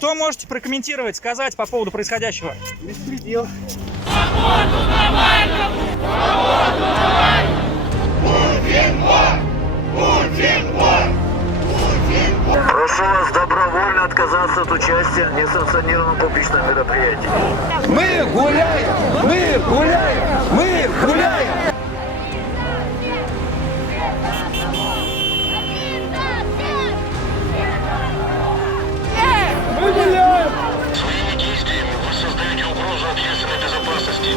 Что можете прокомментировать, сказать по поводу происходящего? Беспредел. Свободу Навальному! Свободу Навальному! Путин вор! Путин вор! Путин вор! Прошу вас добровольно отказаться от участия в несанкционированном публичном мероприятии. Мы гуляем! Мы гуляем! Мы гуляем! Мы гуляем! Своими действиями вы создаете угрозу общественной безопасности.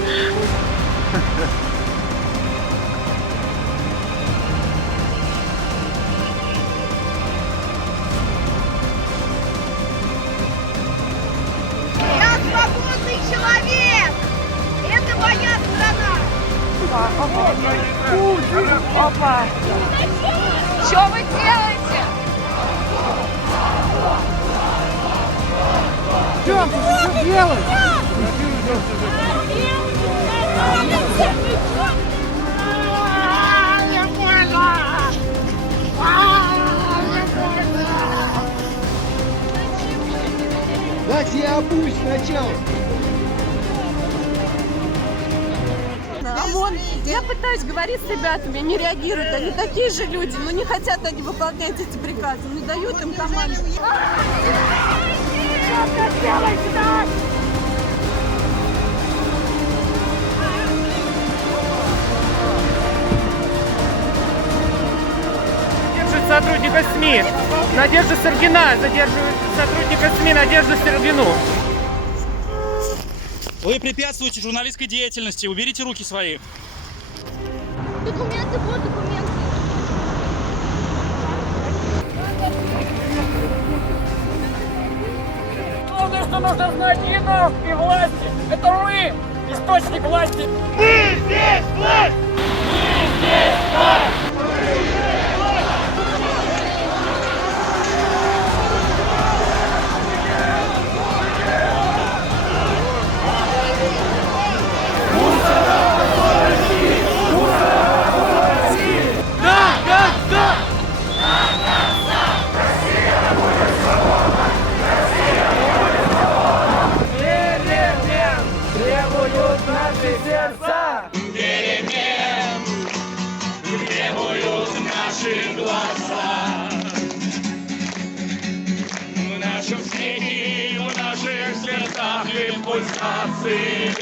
Я свободный человек! Это моя страна! Опа! Что вы делаете? Что ты делаешь? Не больно! Дайте я обусь сначала. ОМОН. Я пытаюсь говорить с ребятами, они реагируют, они такие же люди, но не хотят они выполнять эти приказы, не дают им команду. Задерживает сотрудника СМИ Надежда Сергина. Задерживает сотрудника СМИ Надежду Сергину. Вы препятствуете журналистской деятельности. Уберите руки свои. Документы, вот документы. Главное, что нужно знать и нам, и власти. Это вы, источник власти. Мы здесь власть! Мы здесь власть! Требуют наши сердца. Перемен требуют наши глаза. В нашем смехе, в наших сердцах и в пульсации.